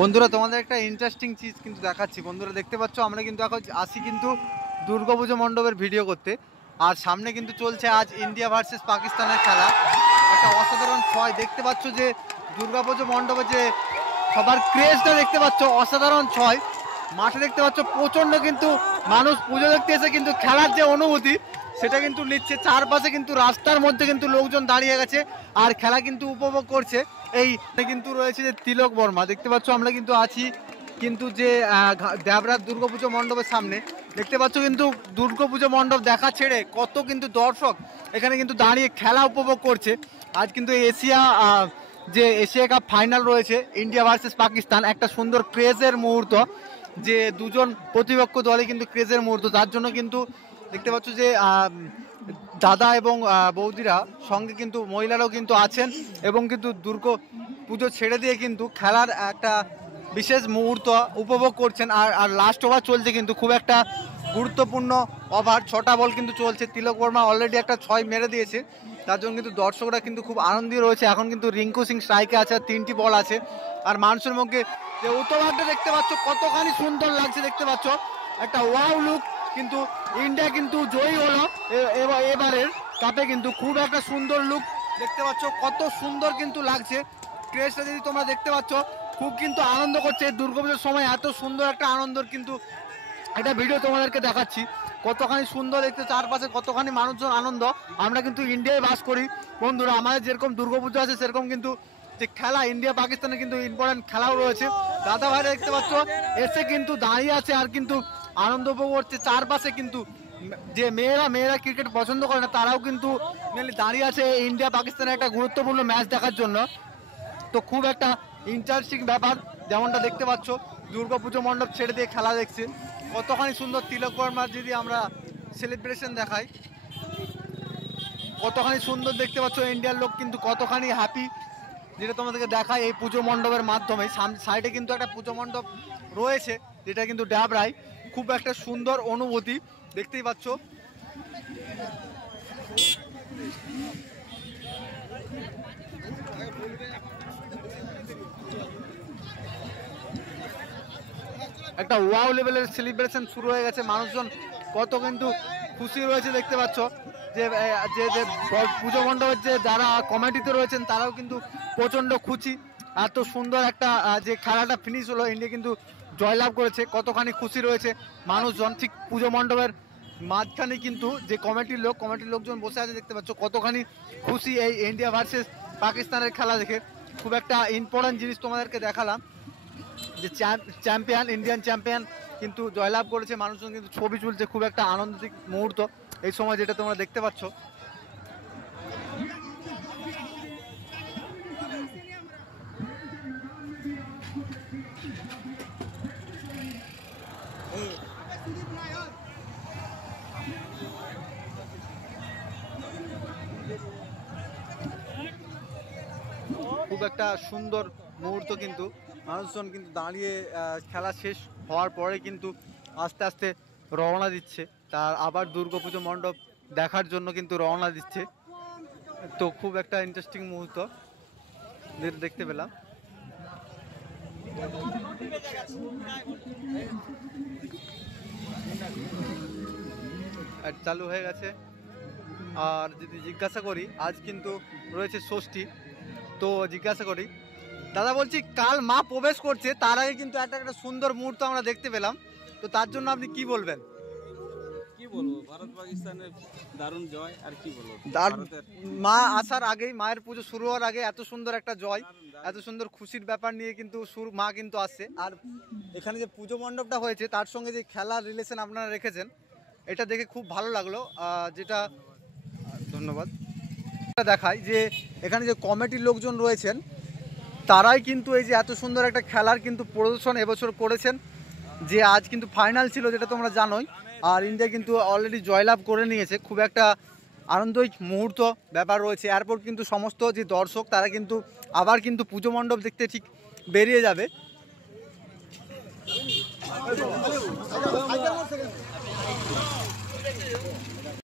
বন্ধুরা তোমাদের একটা ইন্টারেস্টিং চিজ কিন্তু দেখাচ্ছি। বন্ধুরা দেখতে পাচ্ছ আমরা কিন্তু এখন আসি কিন্তু দুর্গাপুজো মণ্ডপের ভিডিও করতে। আর সামনে কিন্তু চলছে আজ ইন্ডিয়া ভার্সেস পাকিস্তানের খেলা। একটা অসাধারণ ছয় দেখতে পাচ্ছ যে দুর্গাপুজো মণ্ডপে যে সবার ক্রেজটা দেখতে পাচ্ছ, অসাধারণ ছয়। মাঠে দেখতে পাচ্ছ প্রচন্ড কিন্তু মানুষ পুজো দেখতে এসে কিন্তু খেলার যে অনুভূতি সেটা কিন্তু নিচ্ছে। চারপাশে কিন্তু রাস্তার মধ্যে কিন্তু লোকজন দাঁড়িয়ে গেছে আর খেলা কিন্তু উপভোগ করছে। এই কিন্তু রয়েছে যে তিলক বর্মা, দেখতে পাচ্ছ আমরা কিন্তু আছি কিন্তু যে দেবরাজ দুর্গাপুজো মণ্ডপের সামনে। দেখতে পাচ্ছ কিন্তু দুর্গাপুজো মণ্ডপ দেখা ছেড়ে কত কিন্তু দর্শক এখানে কিন্তু দাঁড়িয়ে খেলা উপভোগ করছে। আজ কিন্তু এশিয়া কাপ ফাইনাল রয়েছে ইন্ডিয়া ভার্সেস পাকিস্তান, একটা সুন্দর ক্রেজের মুহূর্ত, যে দুজন প্রতিপক্ষ দলে কিন্তু ক্রেজের মুহূর্ত। তার জন্য কিন্তু দেখতে পাচ্ছ যে দাদা এবং বৌদিরা সঙ্গে কিন্তু মহিলারাও কিন্তু আছেন এবং কিন্তু দুর্গা পুজো ছেড়ে দিয়ে কিন্তু খেলার একটা বিশেষ মুহূর্ত উপভোগ করছেন। আর লাস্ট ওভার চলছে কিন্তু খুব একটা গুরুত্বপূর্ণ ওভার, 6টা বল কিন্তু চলছে। তিলক বর্মা অলরেডি একটা 6 মেরে দিয়েছে, তার জন্য কিন্তু দর্শকরা কিন্তু খুব আনন্দে রয়েছে। এখন কিন্তু রিঙ্কু সিং স্ট্রাইকে আছে, আর 3টি বল আছে। আর মানুষের মুখে যে উত্তরভাগটা দেখতে পাচ্ছ কতখানি সুন্দর লাগছে, দেখতে পাচ্ছ একটা ওয়াও লুক। কিন্তু ইন্ডিয়া কিন্তু জয়ী হলো এবারের কাপে, কিন্তু খুব একটা সুন্দর লুক দেখতে পাচ্ছ, কত সুন্দর কিন্তু লাগছে। ক্রেজটা যদি তোমরা দেখতে পাচ্ছ খুব কিন্তু আনন্দ করছে দুর্গাপুজোর সময়। এত সুন্দর একটা আনন্দ কিন্তু একটা ভিডিও তোমাদেরকে দেখাচ্ছি, কতখানি সুন্দর দেখতে, চারপাশে কতখানি মানুষজন আনন্দ। আমরা কিন্তু ইন্ডিয়ায় বাস করি বন্ধুরা, আমাদের যেরকম দুর্গাপুজো আছে সেরকম কিন্তু যে খেলা ইন্ডিয়া পাকিস্তানে কিন্তু ইম্পর্টেন্ট খেলাও রয়েছে। দাদা ভাইরা দেখতে পাচ্ছ এসে কিন্তু দাঁড়িয়ে আছে আর কিন্তু আনন্দ উপভোগ করছে। চারপাশে কিন্তু যে মেয়েরা ক্রিকেট পছন্দ করে না তারাও কিন্তু দাঁড়িয়ে আছে ইন্ডিয়া পাকিস্তানের একটা গুরুত্বপূর্ণ ম্যাচ দেখার জন্য। তো খুব একটা ইন্টারেস্টিং ব্যাপার, যেমনটা দেখতে পাচ্ছ দুর্গাপুজো মণ্ডপ ছেড়ে দিয়ে খেলা দেখছে। কতখানি সুন্দর তিলক বর্মার যদি আমরা সেলিব্রেশন দেখাই, কতখানি সুন্দর দেখতে পাচ্ছ ইন্ডিয়ার লোক কিন্তু কতখানি হ্যাপি, যেটা তোমাদেরকে দেখায় এই পুজো মণ্ডপের মাধ্যমে। সাইডে কিন্তু একটা পুজো মণ্ডপ রয়েছে যেটা কিন্তু ড্যাবরাই, খুব একটা সুন্দর অনুভূতি দেখতেই পাচ্ছ। একটা ওয়াও লেভেলের সেলিব্রেশন শুরু হয়ে গেছে, মানুষজন কত কিন্তু খুশি রয়েছে দেখতে পাচ্ছ। যে যে পুজো মণ্ডপের যে যারা কমিটিতে রয়েছেন তারাও কিন্তু প্রচন্ড খুশি। এত সুন্দর একটা যে খেলাটা ফিনিশ হলো, ইন্ডিয়া কিন্তু জয়লাভ করেছে, কতখানি খুশি রয়েছে মানুষজন। ঠিক পুজো মণ্ডপের মাঝখানে কিন্তু যে কমিটির লোকজন বসে আছে, দেখতে পাচ্ছ কতখানি খুশি এই ইন্ডিয়া ভার্সেস পাকিস্তানের খেলা দেখে। খুব একটা ইম্পর্টেন্ট জিনিস তোমাদেরকে দেখালাম, যে ইন্ডিয়ান চ্যাম্পিয়ন কিন্তু জয়লাভ করেছে। মানুষজন কিন্তু ছবি তুলছে, খুব একটা আনন্দিত মুহূর্ত এই সময়, যেটা তোমরা দেখতে পাচ্ছ। খুব একটা সুন্দর মুহূর্ত, কিন্তু মানুষজন কিন্তু দাঁড়িয়ে খেলা শেষ হওয়ার পরে কিন্তু আস্তে আস্তে রওনা দিচ্ছে, তার আবার দুর্গাপুজো মণ্ডপ দেখার জন্য কিন্তু রওনা দিচ্ছে। তো খুব একটা ইন্টারেস্টিং মুহূর্ত দেখতে পেলাম। চালু হয়ে গেছে। আর যদি জিজ্ঞাসা করি, আজ কিন্তু রয়েছে ষষ্ঠী, তো জিজ্ঞাসা করি দাদা, বলছি কাল মা প্রবেশ করছে, তার আগে কিন্তু একটা সুন্দর মুহূর্ত আমরা দেখতে পেলাম, তো তার জন্য আপনি কি বলবেন? কি বলবো, ভারত পাকিস্তানের দারুণ জয়, আর কি বলবো। মা আসার আগেই, মায়ের পুজো শুরু হওয়ার আগে এত সুন্দর একটা জয়, এত সুন্দর খুশির ব্যাপার নিয়ে কিন্তু মা কিন্তু আসছে। আর এখানে যে পুজো মণ্ডপটা হয়েছে তার সঙ্গে যে খেলার রিলেশন আপনারা রেখেছেন, এটা দেখে খুব ভালো লাগলো। যেটা ধন্যবাদ দেখায় যে এখানে যে কমিটির লোকজন রয়েছেন তারাই কিন্তু এই যে এত সুন্দর একটা খেলার কিন্তু প্রদর্শন এবছর করেছেন, যে আজ কিন্তু ফাইনাল ছিল যেটা তোমরা জানোই, আর ইন্ডিয়া কিন্তু অলরেডি জয়লাভ করে নিয়েছে। খুব একটা আনন্দিক মুহূর্ত ব্যাপার রয়েছে। এরপর কিন্তু সমস্ত যে দর্শক তারা কিন্তু আবার কিন্তু পুজো মণ্ডপ দেখতে ঠিক বেরিয়ে যাবে।